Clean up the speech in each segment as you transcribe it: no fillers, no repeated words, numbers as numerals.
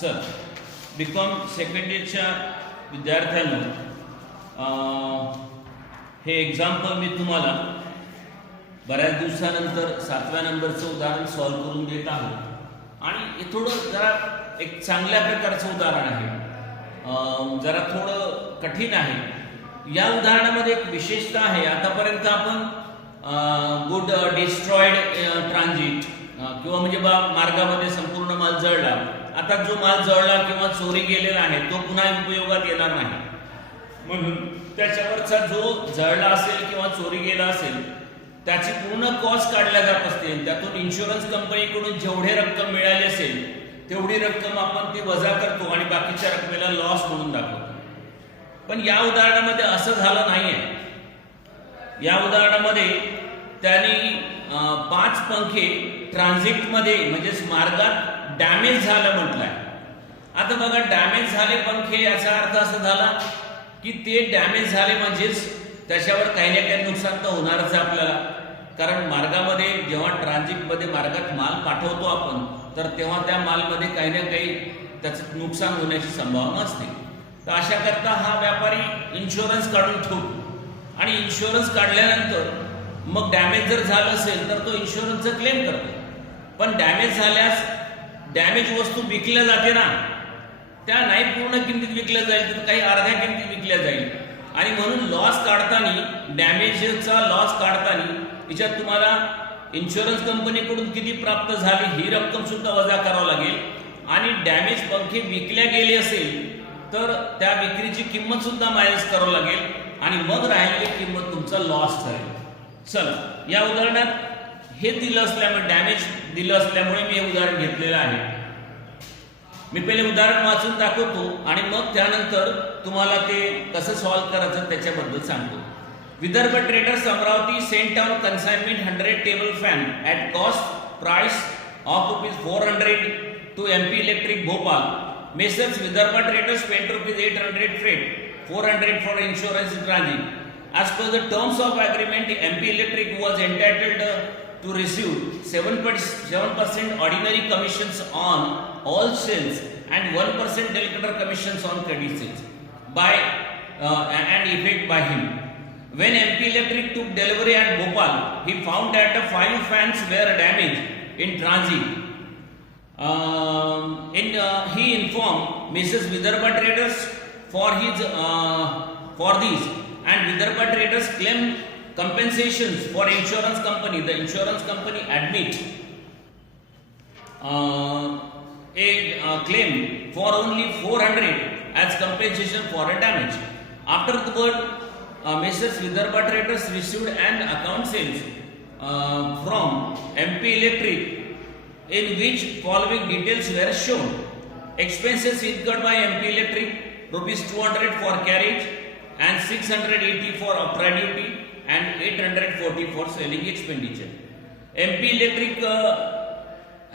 चल BCom second इयरच्या विद्यार्थ्यांनो हे example मी तुम्हाला बऱ्याच दिवसानंतर 7व्या नंबरचं उदाहरण सॉल्व्ह करून देत आहोत आणि हे थोडं जरा एक चांगल्या प्रकारचं उदाहरण आहे, जरा थोडं कठीण आहे। या उदाहरणामध्ये एक विशेषता आहे, आतापर्यंत आपण गुड डिस्ट्रॉयड ट्रान्झिट किंवा म्हणजे मार्गामध्ये संपूर्ण माल जळला, आता जो माल जळला किंवा चोरी गेलेला आहे तो पुन्हा उपयोगात येणार नाही, म्हणून त्याच्यावरचा जो जळला असेल किंवा चोरी गेला असेल त्याची पूर्ण कॉस्ट काढल्या जात असते। त्यातून इन्शुरन्स कंपनीकडून जेवढे रक्कम मिळाली असेल तेवढी रक्कम आपण ती वजा करतो आणि बाकीच्या रकमेला लॉस म्हणून दाखवतो। पण या उदाहरणामध्ये असं झालं नाहीये। या उदाहरणामध्ये त्यांनी 5 पंखे ट्रान्झिटमध्ये म्हणजेच मार्गात डॅमेज झालं म्हटलंय। आता बघा, डॅमेज झाले पंखे याचा अर्थ असा झाला की ते डॅमेज झाले म्हणजेच त्याच्यावर काही ना काही नुकसान तर होणारच आहे आपल्याला, कारण मार्गामध्ये जेव्हा ट्रान्झिटमध्ये मार्गात माल पाठवतो आपण तर तेव्हा त्या मालमध्ये काही ना काही त्याचं नुकसान होण्याची संभावना असते। तर अशा करता हा व्यापारी इन्शुरन्स काढून ठेवतो आणि इन्शुरन्स काढल्यानंतर मग डॅमेज जर झालं असेल तर तो इन्शुरन्सचा क्लेम करतो। पण डॅमेज झाल्यास डॅमेज वस्तू विकल्या जाते ना, त्या नाही पूर्ण किमतीत विकल्या जाईल तर काही अर्ध्या किमतीत विकल्या जाईल आणि म्हणून लॉस काढताना, डॅमेजचा लॉस काढताना याच्यात तुम्हाला इन्शुरन्स कंपनीकडून किती प्राप्त झाली ही रक्कम सुद्धा वजा करावं लागेल आणि डॅमेज पंखे विकल्या गेले असेल तर त्या विक्रीची किंमत सुद्धा मायनस करावं लागेल आणि मग राहिलेली किंमत तुमचा लॉस ठरेल। चला, या उदाहरणात हे दिलं असल्यामुळे, डॅमेज दिलं असल्यामुळे मी हे उदाहरण घेतलेलं आहे। मी पहिले उदाहरण वाचून दाखवतो आणि मग त्यानंतर तुम्हाला ते कसं सॉल्व्ह करायचं त्याच्याबद्दल सांगतो। Vidarbha traders Amravati sent out consignment 100 table fan at cost price of ₹400 to MP electric Bhopal. Messrs Vidarbha traders spent ₹800 freight, 400 for insurance transit. As per the terms of agreement, MP Electric was entitled to receive 7% ordinary commissions on all sales and 1% delicate commissions on credit sales by and effect by him. When MP Electric took delivery at Bhopal, he found that the 5 fans were damaged in transit. He informed Mrs. Vidarbha Traders for this, and Vidarbha Traders claimed compensations for insurance company. The insurance company admit a claim for only 400 as compensation for a damage. Afterward, Mrs. Vidarbha Traders received an account sales from MP Electric in which following details were shown. Expenses incurred by MP Electric ₹200 for carriage and 680 for opera duty and 840 for selling expenditure. MP Electric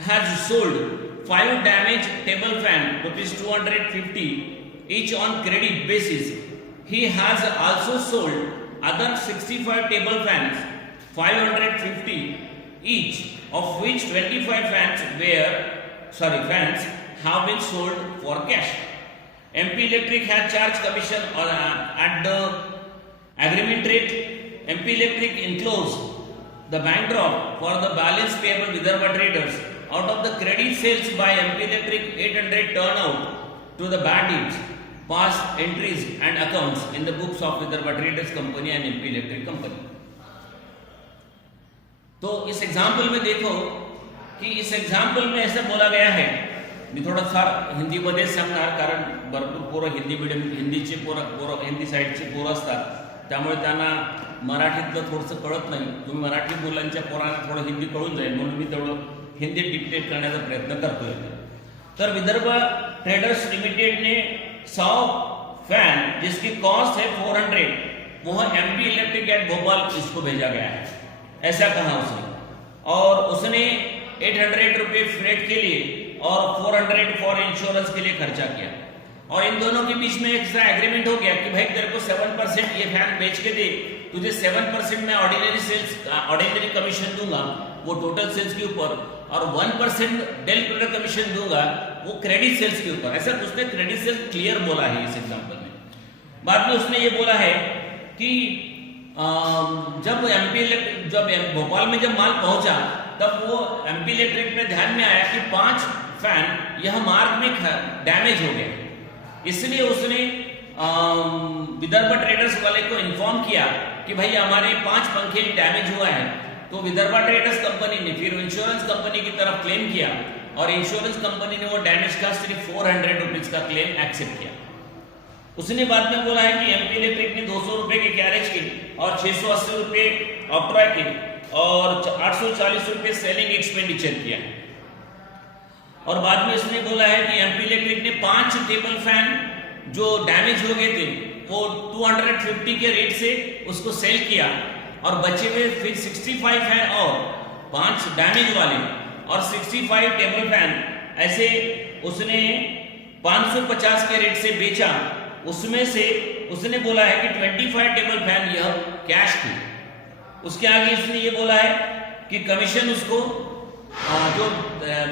has sold 5 damaged table fan ₹250 each on credit basis. He has also sold other 65 table fans 550 each, of which 25 fans have been sold for cash. MP Electric has charged commission at the agreement rate. MP Electric enclosed the bank draft for the balance payable Vidarbha Traders out of the credit sales by MP Electric 800 turnout to the bad deeds, past entries and accounts in the books of Vidarbha Traders Company and MP Electric Company. तो इस example में देखो कि इस example में ऐसा बोला गया है, मी थोडासा हिंदीमध्ये सांगणार कारण भरपूर पोरं हिंदी मीडियम, हिंदीचे पोरं हिंदी साईडचे पोरं असतात, त्यामुळे त्यांना मराठीतलं थोडंसं कळत नाही। तुम्ही मराठी बोलांच्या पोरांना थोडं हिंदी कळून जाईल म्हणून मी तेवढं हिंदी डिक्टेट करण्याचा प्रयत्न करतोय। तर विदर्भ ट्रेडर्स लिमिटेड ने 100 फैन जिसकी कॉस्ट है 400 वो MP इलेक्ट्रिक एट भोपाल इसको भेजा गया है, ऐसा कहा उसने, और उसने 800 रुपये फ्रेट के लिए और 400 फॉर इंश्योरेंस के लिए खर्चा किया और इन दोनों के बीच में एक ऐसा एग्रीमेंट हो गया कि भाई तेरे को 7% ये फैन बेच के दे, तुझे 7% में ऑर्डिनरी कमीशन दूंगा वो टोटल सेल्स के ऊपर, और 1% डेल क्रेडिट कमीशन दूंगा वो क्रेडिट सेल्स के ऊपर। ऐसा उसने क्रेडिट सेल्स क्लियर बोला है इस एग्जांपल में। बाद में उसने ये बोला है कि जब भोपाल में जब माल पहुंचा तब वो एमपी इलेक्ट्रिक में ध्यान में आया कि 5 फैन यह मार्ग में डैमेज हो गए, इसलिए उसने विदर्भ ट्रेडर्स वाले को इन्फॉर्म किया कि भाई हमारे 5 पंखे डैमेज हुआ है। तो विदर्भ ट्रेडर्स कंपनी ने फिर इंश्योरेंस कंपनी की तरफ क्लेम किया और इंश्योरेंस कंपनी ने वो डैमेज का सिर्फ 400 रुपीज का क्लेम एक्सेप्ट किया। उसने बाद में बोला है कि एमपी इलेक्ट्रिक ने 200 रुपए के कैरेज के और 680 रुपए ऑक्ट्रॉय के और 840 रुपए सेलिंग एक्सपेंडिचर किया। और बाद में इसने बोला है कि एमपी इलेक्ट्रिक ने 5 टेबल फैन जो डैमेज हो गए थे वो 250 के रेट से उसको सेल किया और बचे हुए फिर 65 फैन और 5 डैमेज वाले और 65 टेबल फैन ऐसे उसने 550 के रेट से बेचा। उसमें से उसने बोला है कि 25 टेबल फैन यह कैश थी। उसके आगे इसने ये बोला है कि कमीशन उसको जो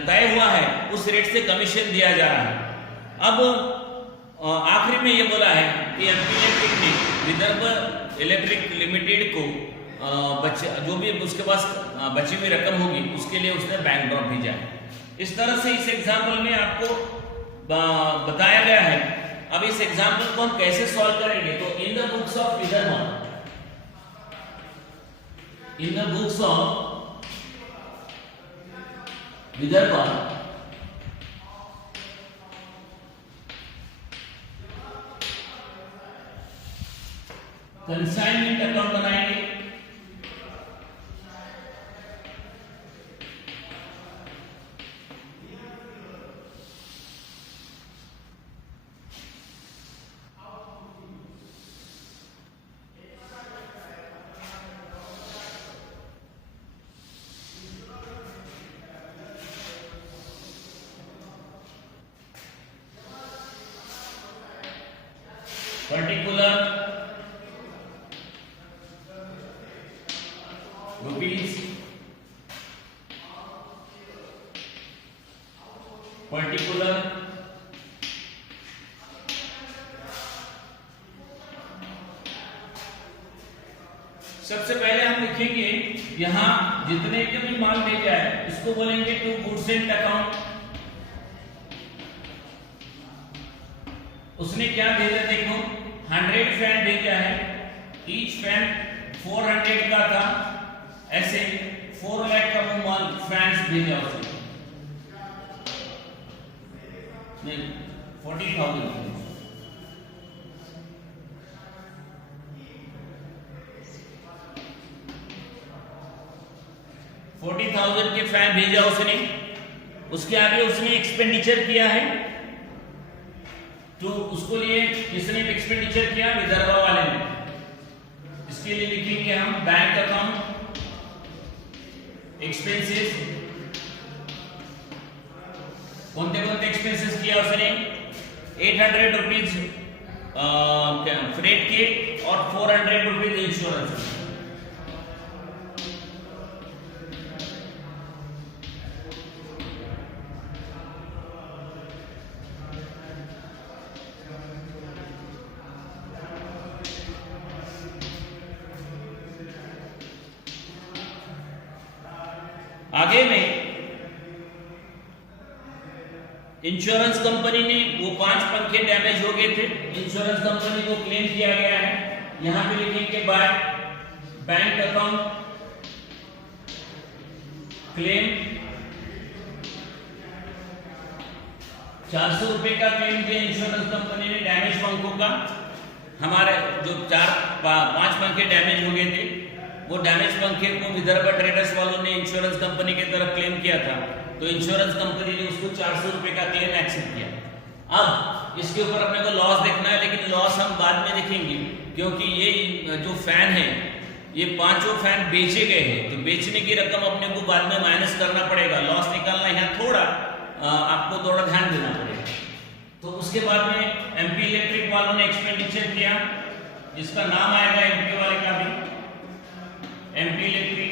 तय हुआ है उस रेट से कमीशन दिया जा रहा है। अब आखिरी में ये बोला है कि एमपी इलेक्ट्रिक ने विदर्भ इलेक्ट्रिक लिमिटेड को जो भी उसके पास बची हुई रकम होगी उसके लिए उसने बैंक ड्रॉप भेजा है। इस तरह से इस एग्जाम्पल में आपको बताया गया है। अब इस एग्जाम्पल को हम कैसे सॉल्व करेंगे, तो in the books of Vidarbha, in the books of Vidarbha consignment account बनाएंगे। पर्टिकुलर रुपीज, पर्टिकुलर सबसे पहले हम लिखेंगे यहां जितने के भी माल भेजा है इसको बोलेंगे टू गुड्स एंड अकाउंट। उसने क्या भेजा देखो, 100 फैन भेजा है, ईच फैन 400 का था, ऐसे 4 लाख का वो माल फैंस भेजा उसने, नहीं 40,000 40,000 के फैन भेजा उसने। उसके आगे उसने एक्सपेंडिचर किया है, तो उसको लिए किसने एक्सपेंडिचर किया, विदर्भ वाले ने। इसके लिए लिखेंगे हम बैंक अकाउंट एक्सपेंसेस। कौन कौन एक्सपेंसेस किया उसने, 800 रुपीज फ्रेट के और 400 रुपीज इंश्योरेंस। आगे में इंश्योरेंस कंपनी ने वो 5 पंखे डैमेज हो गए थे, इंश्योरेंस कंपनी को क्लेम किया गया है। यहां पे लिखेंगे बाय बैंक अकाउंट क्लेम, 400 रुपए का क्लेम किया इंश्योरेंस कंपनी ने डैमेज पंखों का। हमारे जो 5 पंखे डैमेज हो गए थे वो डैमेज पंखे को विदर्भ ट्रेडर्स वालों ने इंश्योरेंस कंपनी की तरफ क्लेम किया था, तो इंश्योरेंस कंपनी ने उसको 400 रुपए का क्लेम एक्सेप्ट किया। अब इसके ऊपर अपने को लॉस देखना है, लेकिन लॉस हम बाद में देखेंगे क्योंकि ये जो फैन है ये 5 फैन बेचे गए हैं, तो बेचने की रकम अपने को बाद में माइनस करना पड़ेगा। लॉस निकालना यहाँ थोड़ा आपको थोड़ा ध्यान देना पड़ेगा। तो उसके बाद में एमपी इलेक्ट्रिक वालों ने एक्सपेंडिचर किया, जिसका नाम आएगा एमपी वाले का भी, एमपी इलेक्ट्रिक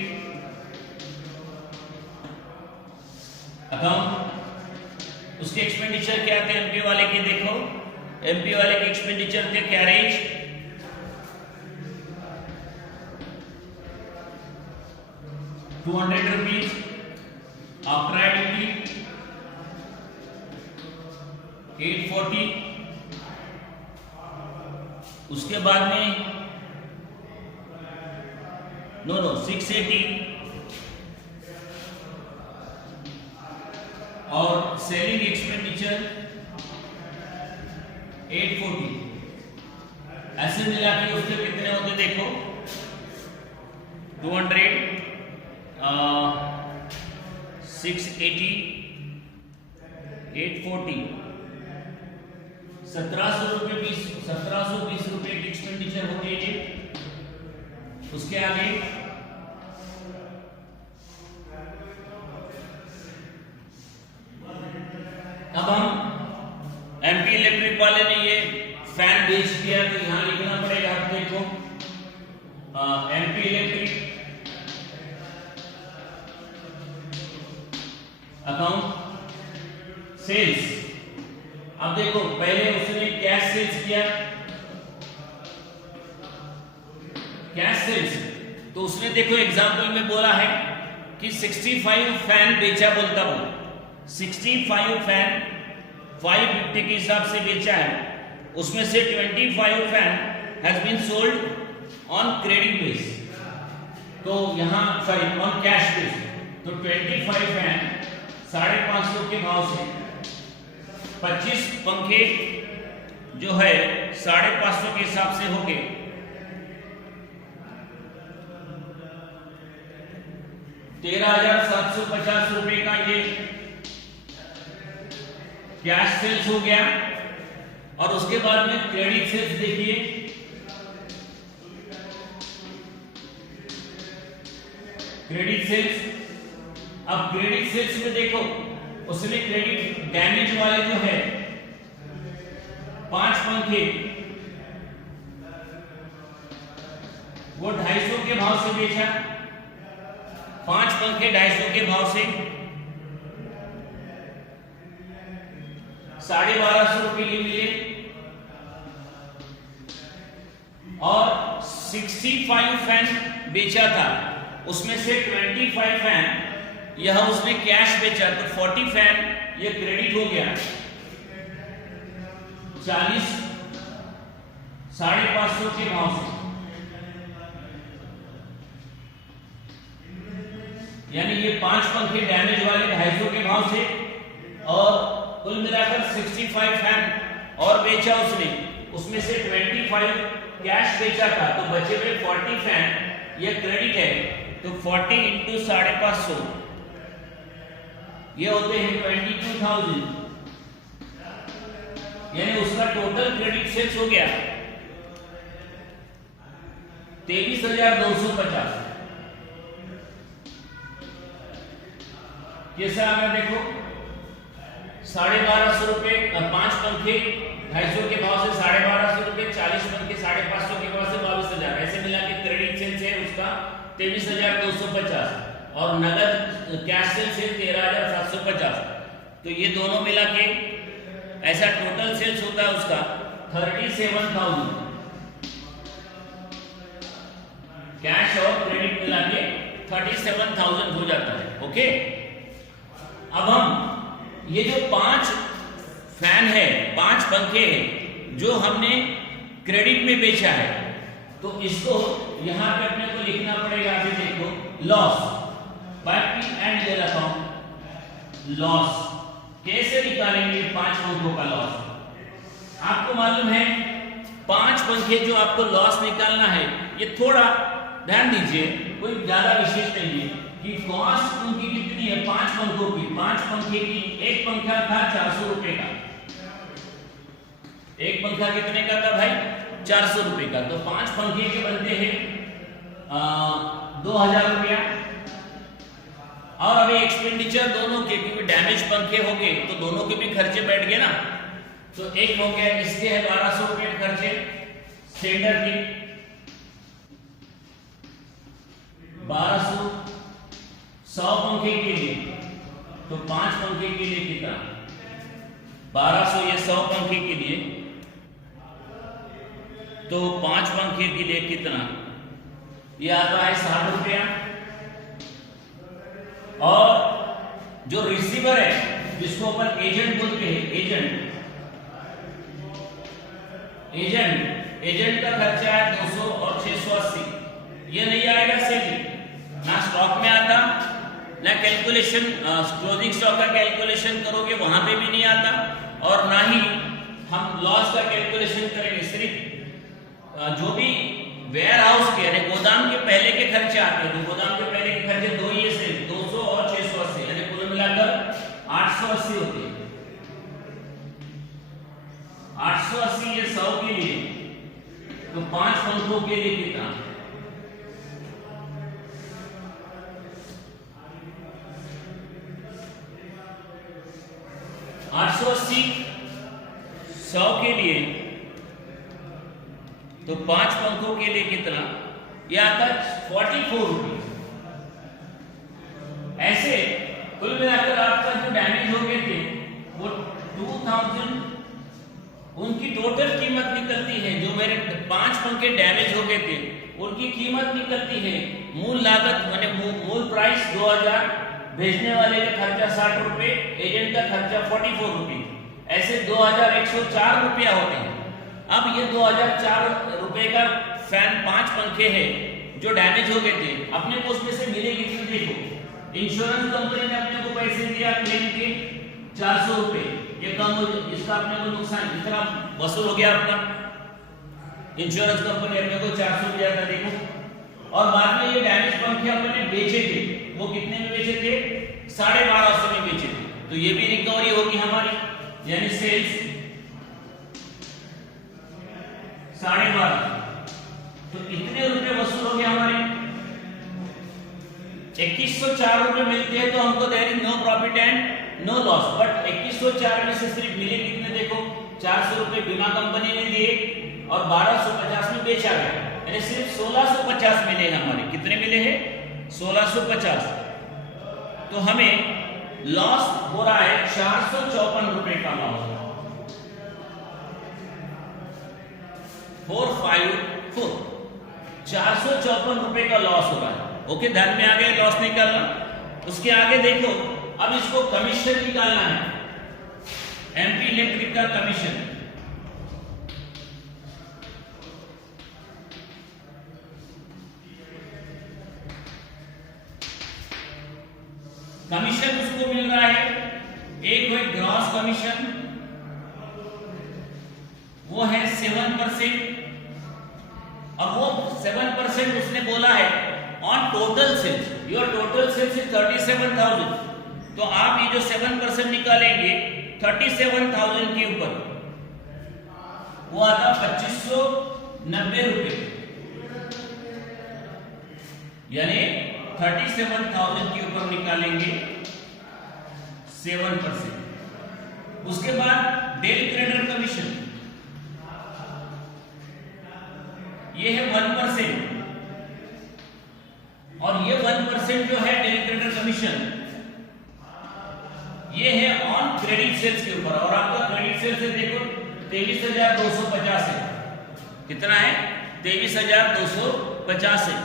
अकाउंट, उसके एक्सपेंडिचर क्या थे एमपी वाले के, देखो एमपी वाले के एक्सपेंडिचर थे कैरेज 200 रुपीज, आफ्टर ड्यूटी 840, उसके बाद में 680 और सेलिंग एक्सपेंडिचर 840, ऐसे मिला के उसके कितने होते देखो 200 680 840 1720 रुपए की एक्सपेंडिचर हो गई है। उसके आगे अब हम एमपी इलेक्ट्रिक वाले ने ये फैन बेच दिया तो यहां लिखना पड़ेगा, आप देखो एमपी इलेक्ट्रिक अकाउंट सेल्स। अब देखो पहले उसने कैश सेल्स किया, कैश सेल्स तो उसने देखो एग्जांपल में बोला है कि 65 फैन बेचा, बोलता हूं 65 फैन 550 के हिसाब से बेचा है, उसमें से 25 fan has been sold on credit base, तो यहां सॉरी ऑन कैश बेस, तो 25 फैन 550 के भाव से 25 पंखे जो है 550 के हिसाब से हो गए 13,750 रुपए का ये कैश सेल्स हो गया। और उसके बाद में क्रेडिट सेल्स देखिए, क्रेडिट सेल्स, अब क्रेडिट सेल्स में देखो उसने क्रेडिट डैमेज वाले जो है 5 पंखे वो 250 के भाव से बेचा, 5 पंखे 250 के भाव से 1250 रुपए के मिले। और 65 फैन बेचा था, उसमें से 25 फैन यह उसने कैश बेचा, तो 40 फैन ये क्रेडिट हो गया 40 550 के भाव से, यानी ये 5 पंखे डैमेज वाले 250 के भाव से, और कुल मिलाकर 65 फैन और बेचा उसने, उसमें से 25 कैश बेचा था, तो बचे हुए 40 फैन ये क्रेडिट है, तो 40 इंटू 550 ये होते हैं 22,000, यानी उसका टोटल क्रेडिट सेल्स हो गया 23,250। कैसा आगे देखो 1250 रुपए, 5 पंखे 250 के भाव से 1250 रुपए, 40 पंखे 550 के भाव से 22,000, ऐसे मिला के क्रेडिट सेल्स है उसका 23,250 और नगद कैश सेल्स है 13,750। तो ये दोनों मिला के ऐसा टोटल सेल्स होता है उसका 37,000, कैश और क्रेडिट मिला के 37,000 हो जाता है। ओके, अब हम ये जो 5 फैन है 5 पंखे है जो हमने क्रेडिट में बेचा है, तो इसको यहां पे अपने को लिखना पड़ेगा। अभी देखो loss by P and L account, loss कैसे निकालेंगे 5 पंखों का लॉस। आपको मालूम है 5 पंखे जो आपको लॉस निकालना है, ये थोड़ा ध्यान दीजिए, कोई ज्यादा विशेष नहीं है कि कॉस्ट उनकी कितनी है 5 पंखों की। 5 पंखे की एक पंखा था 400 रुपए का, एक पंखा कितने का था भाई 400 रुपए का, तो 5 पंखे के बनते हैं 2,000 रुपया। और अभी एक्सपेंडिचर दोनों के, क्योंकि डैमेज पंखे हो गए तो दोनों के भी खर्चे बैठ गए ना, तो एक हो गया, इसके है 1200 रुपए खर्चे सेंटर के 1200, 100 पंखे के लिए तो 5 पंखे के लिए कितना, 1200, ये 100 पंखे के लिए, तो 5 पंखे के लिए कितना, ये आता है 60 रुपया। और जो रिसीवर है जिसको अपन एजेंट बोलते हैं, एजेंट का खर्चा है 200 और 680, ये नहीं आएगा सेलिंग, ना स्टॉक में आता, ना कैलकुलेशन क्लोजिंग स्टॉक का कैलकुलेशन करोगे वहां पे भी नहीं आता, और ना ही हम लॉस का कैलकुलेशन करेंगे। सिर्फ जो भी वेयर हाउस के यानी गोदाम के पहले के खर्चे आते हैं, तो गोदाम के पहले के खर्चे दो ये से 200 और 680, यानी कुल मिलाकर 880 होते हैं। 880 ये 100 के लिए, तो 5 पंखों के लिए कितना, 880 100 के लिए, तो 5 पंखों के लिए कितना, यह आता 44 रुपये। ऐसे कुल मिलाकर आपका जो डैमेज हो गए थे वो 2000, उनकी टोटल कीमत निकलती है, जो मेरे 5 पंखे डैमेज हो गए थे उनकी कीमत निकलती है, मूल लागत माने मूल प्राइस 2000, भेजने वाले का खर्चा 60 रुपए, एजेंट का खर्चा 44 रुपए, ऐसे 2104 रुपया होते हैं। अब ये 2004 रुपए का फैन 5 पंखे है जो डैमेज हो गए थे, अपने को उसमें से मिले कितने, देखो इंश्योरेंस कंपनी ने अपने को पैसे दिया क्लेम के 400 रुपए, ये कम हो, इसका अपने को नुकसान इतना वसूल हो गया आपका, इंश्योरेंस कंपनी अपने को 400 दिया था, देखो। और बाद में ये डैमेज पंखे अपने बेचे थे, वो कितने में बेचे थे, 1250 में बेचे थे, तो ये भी रिकवरी होगी हमारी, यानी सेल्स 1250, तो इतने रुपए वसूल हो गए हमारे। 2104 रुपए मिलते हैं तो हमको there is no profit and no loss, but 2104 में से सिर्फ मिले कितने, देखो 400 रुपए बीमा कंपनी ने दिए और 1250 में बेचा गया, यानी सिर्फ 1650 मिले हैं हमारे। कितने मिले हैं, 1650। तो हमें लॉस हो रहा है 454 रुपए का लॉस, 454, 454 रुपए का लॉस हो रहा है। ओके, ध्यान में आ गया लॉस निकालना। उसके आगे देखो, अब इसको कमीशन निकालना है, एमपी इलेक्ट्रिक का कमीशन। कमीशन उसको मिल रहा है, एक है ग्रॉस कमीशन, वो है 7%, अब वो 7% उसने बोला है on total sales, your total sales is 37,000, तो आप ये जो 7% निकालेंगे 37,000 के ऊपर, वो आता 2590 रुपए, यानी 37,000 के ऊपर निकालेंगे 7%। उसके बाद डेल क्रेडिटर कमीशन, ये है 1%, और ये 1% जो है डेल क्रेडिटर कमीशन, ये है ऑन क्रेडिट सेल्स के ऊपर, और आपका क्रेडिट सेल्स है देखो 23,250 है, कितना है 23,250 है,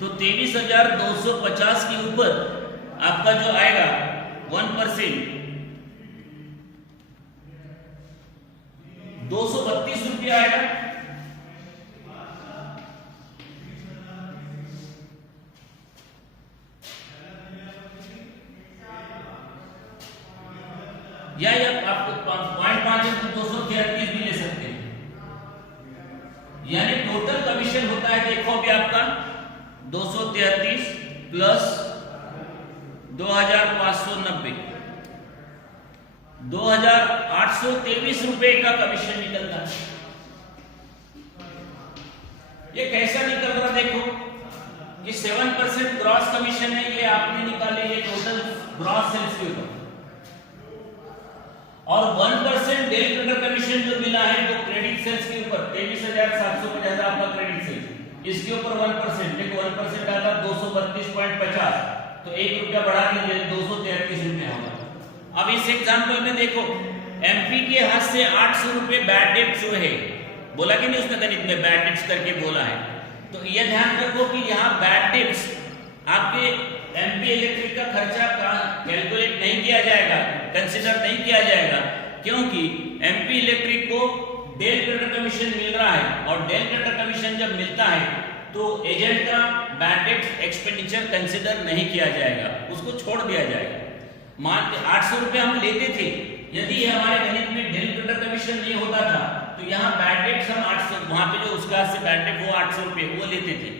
तो 23,250 के ऊपर आपका जो आएगा 1%, 232 रुपया आएगा। या आपको 0.5 है तो 233 भी ले सकते हैं, यानी टोटल कमीशन होता है, देखो अभी आपका 233 प्लस 2,590, 2,823 रुपए का कमीशन निकलता है। ये कैसा निकल रहा देखो, ये 7% ग्रॉस कमीशन है, ये आपने निकाले ये टोटल ग्रॉस सेल्स के ऊपर, और 1% डेल क्रेडिटर कमीशन जो मिला है वो क्रेडिट सेल्स के ऊपर 23,750 आपका क्रेडिट सेल्स, इसके ऊपर 1%, देखो 1% आता 232.50, तो 1 रुपया बढ़ा दीजिए 233 रुपया होगा। अब इस एग्जांपल में देखो, एमपी के हाथ से 800 रुपए बैड डेब्ट जो है, बोला कि नहीं उसने गणित में बैड डेब्ट्स करके बोला है। तो यह ध्यान रखो कि यहाँ बैड डेब्ट्स आपके एमपी इलेक्ट्रिक का खर्चा का कैलकुलेट नहीं किया जाएगा, कंसीडर नहीं किया जाएगा, क्योंकि एमपी इलेक्ट्रिक को डेल क्रेडिट कमीशन मिल रहा है, और डेल क्रेडिट कमीशन जब मिलता है तो एजेंट का बैड डेब्ट एक्सपेंडिचर कंसीडर नहीं किया जाएगा, उसको छोड़ दिया जाएगा। मान के 800 रुपए हम लेते थे, यदि हमारे गणित में डेल क्रेडिट कमीशन नहीं होता था तो यहाँ बैड डेब्ट हम 800, वहां पे जो उसका से बैड डेब्ट वो 800 रुपए वो लेते थे।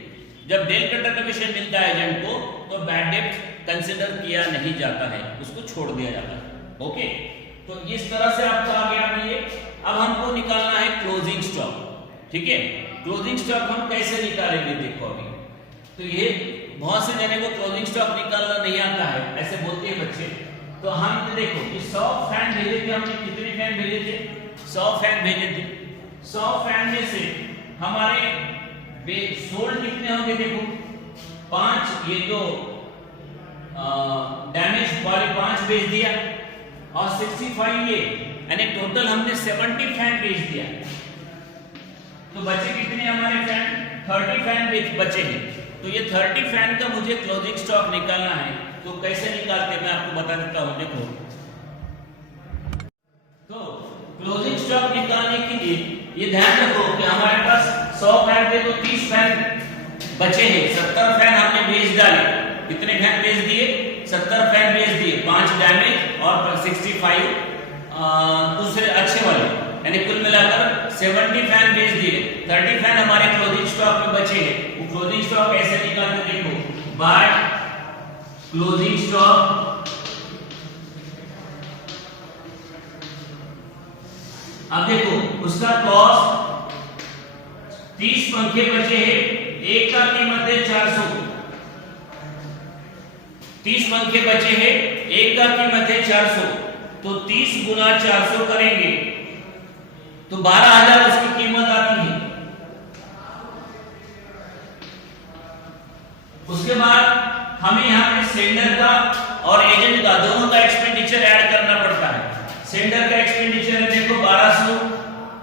जब डेल क्रेडिट कमीशन मिलता है एजेंट को तो बैड डेब्ट कंसीडर किया नहीं जाता है, उसको छोड़ दिया जाता है। ओके, तो इस तरह से आपको आ गया ये। अब हमको निकालना है क्लोजिंग स्टॉक, ठीक है। क्लोजिंग स्टॉक हम कैसे निकालेंगे देखो अभी। तो ये बहुत से जने को क्लोजिंग स्टॉक निकालना नहीं आता है, ऐसे बोलते हैं बच्चे। तो हम देखो कि 100 फैन भेजे थे हमने, कितने फैन भेजे थे? 100 फैन भेजे थे। 100 फैन में से हमारे सोल्ड कितने होंगे देखो, 5 ये जो डैमेज वाले 5 बेच दिया, और 65 ये, यानी टोटल हमने 70 फैन बेच दिया। तो बचे कितने हमारे फैन? 30 फैन बचे हैं। तो ये 30 फैन का मुझे क्लोजिंग स्टॉक निकालना है। तो कैसे निकालते मैं आपको बता देता हूं, देखो। तो क्लोजिंग स्टॉक निकालने के लिए ये ध्यान रखो कि हमारे पास 100 फैन थे तो 30 फैन बचे हैं, 70 फैन हमने बेच डाले। कितने फैन बेच दिए? 70 फैन बेच दिए, 5 डैमेज और 65 दूसरे अच्छे वाले, यानी कुल मिलाकर 70 फैन बेच दिए। 30 फैन हमारे क्लोजिंग स्टॉक में बचे हैं। वो क्लोजिंग स्टॉक कैसे निकालते देखो, बाय क्लोजिंग स्टॉक। अब देखो उसका कॉस्ट 30 पंखे बचे हैं, एक का कीमत है 400। 30 पंखे बचे हैं, एक का कीमत है 400। तो 30 गुना 400 करेंगे तो 12,000 उसकी कीमत आती है। उसके बाद हमें यहाँ पे सेंडर का और एजेंट का दोनों का एक्सपेंडिचर ऐड करना पड़ता है। सेंडर का एक्सपेंडिचर है देखो 1200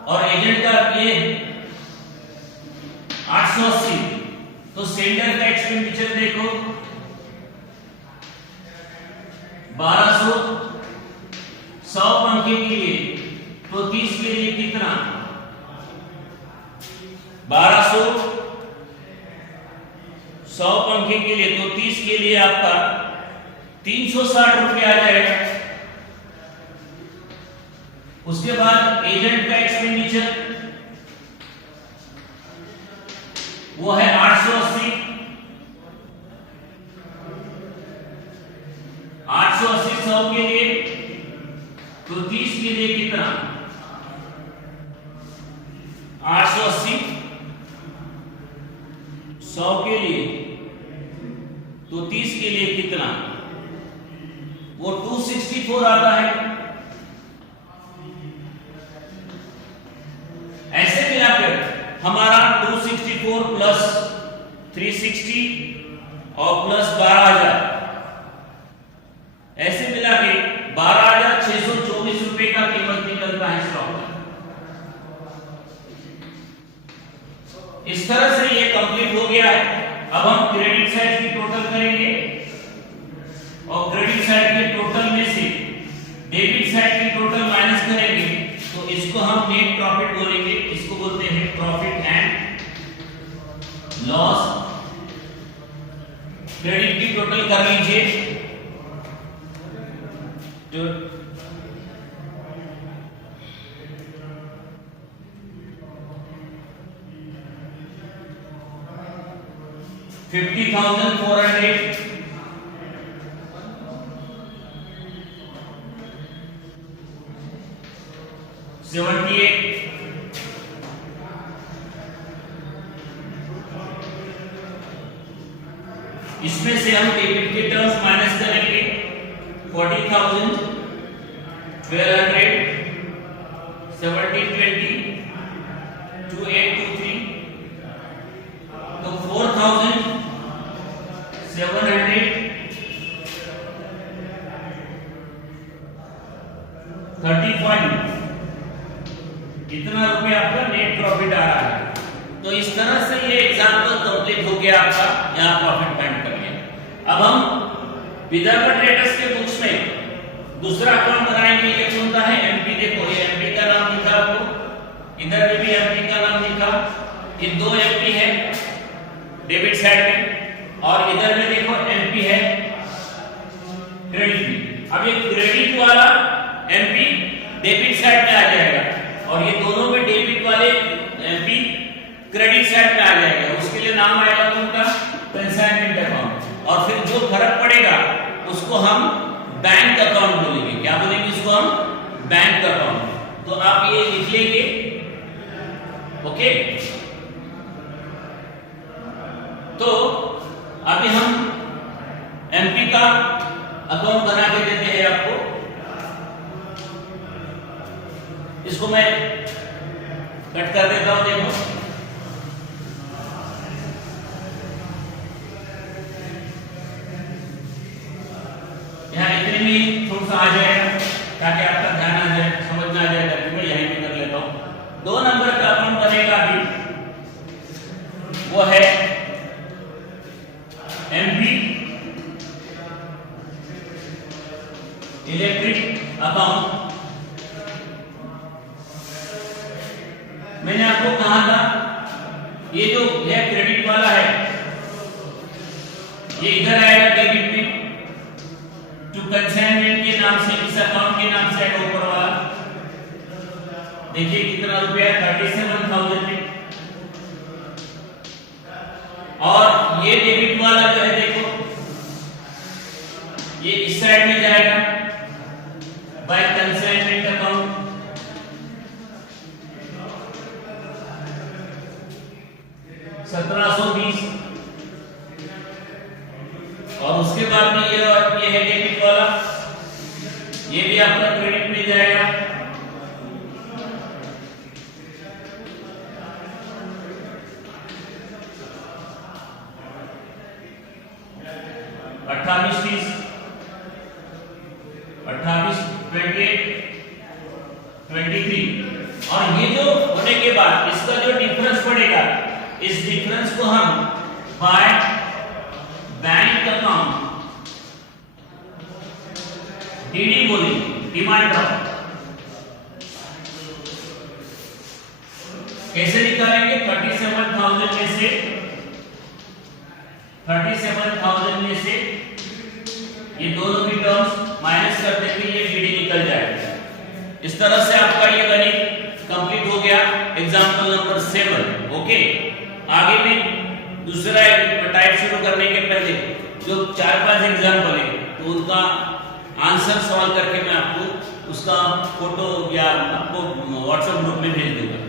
और एजेंट का ये 880। तो सेंडर का एक्सपेंडिचर देखो 1200 100 पंखे के लिए, तो 30 के लिए कितना? 1200 100 पंखे के लिए, तो 30 के लिए आपका 360 रुपये आ जाएगा। उसके बाद एजेंट का एक्सपेंडिचर वो है 880। 880 100 के लिए, तो 30 के लिए कितना? 880 100 के लिए, तो 30 के लिए कितना? वो 264 आता है। ऐसे मिलाकर हमारा 264 प्लस 360 और प्लस 12,000, ऐसे मिला के 12,624 रुपए का कीमत निकलता है स्टॉक का। इस तरह से ये कंप्लीट हो गया है। अब हम क्रेडिट साइड की टोटल करेंगे और क्रेडिट साइड के टोटल में से डेबिट साइड की टोटल माइनस करेंगे, तो इसको हम नेट प्रॉफिट बोलेंगे। इसको बोलते हैं प्रॉफिट एंड लॉस। क्रेडिट की टोटल कर लीजिए, जो 50,400, 78, इसमें से हम डेबिट के टर्म्स माइनस करेंगे 40,000, 1200, 1720, 2823, तो 4,700, इतना रुपए आपका नेट प्रॉफिट आ रहा है। तो इस तरह से ये एग्जाम्पल कंप्लीट हो गया आपका, यहाँ प्रॉफिट फाइंड कर लिया। अब हम विदर्भ ट्रेडर्स के बुक्स में दूसरा अकाउंट बनाएंगे। ये कौन सा है? एमपी। देखो ये एमपी का नाम लिखा आपको, इधर में भी एमपी का नाम लिखा। ये दो एमपी है डेबिट साइड में, और इधर में देखो एमपी है क्रेडिट में। अब ये क्रेडिट वाला एमपी डेबिट साइड में आ जाएगा, और ये दोनों में डेबिट वाले एमपी क्रेडिट साइड में आ जाएगा। उसके लिए नाम आएगा उनका कंसाइनमेंट अकाउंट, और फिर जो फर्क पड़ेगा उसको हम बैंक अकाउंट बोलेंगे। क्या बोलेंगे उसको हम? Bank account. तो आप ये लिख लेंगे, ओके। तो अभी हम एमपी का अकाउंट बना के देते हैं आपको। इसको मैं कट कर देता हूं। देखो यहाँ इतने में थोड़ा सा आ जाएगा, ताकि आपका ध्यान आ जाए, समझ में आ जाएगा कि मैं यहीं पे कर लेता हूं। 2 नंबर का अकाउंट बनेगा अभी, वो है एमपी इलेक्ट्रिक अकाउंट। मैंने आपको कहा था ये जो है क्रेडिट वाला है, ये इधर आएगा डेबिट में, टू कंसाइनमेंट के नाम से, इस अकाउंट के नाम से आएगा ऊपर वाला। देखिए कितना रुपया है, 37,000 में। और ये डेबिट वाला जो है देखो, ये इस साइड में जाएगा बाय कंसाइनमेंट अकाउंट। $1720। और उसके बाद में ये है डेबिट वाला, ये भी आपका क्रेडिट में जाएगा। $28, 28, 23। और ये जो होने के बाद इसका जो डिफरेंस पड़ेगा, इस डिफरेंस को हम बाय बैंक अकाउंट डीडी बोलेंगे, डिमांड ड्राफ्ट। कैसे निकालेंगे? 37,000 में से 37,000 में से ये दोनों भी टर्म्स माइनस कर देंगे, ये डीडी निकल जाएगा। इस तरह से आपका ये गणित कंप्लीट हो गया, एग्जांपल नंबर 7। ओके, आगे में दूसरा टाइप शुरू करने के पहले जो 4-5 एग्जांपल है, तो उनका आंसर सॉल्व करके मैं आपको उसका फोटो या आपको व्हाट्सएप ग्रुप में भेज दूंगा।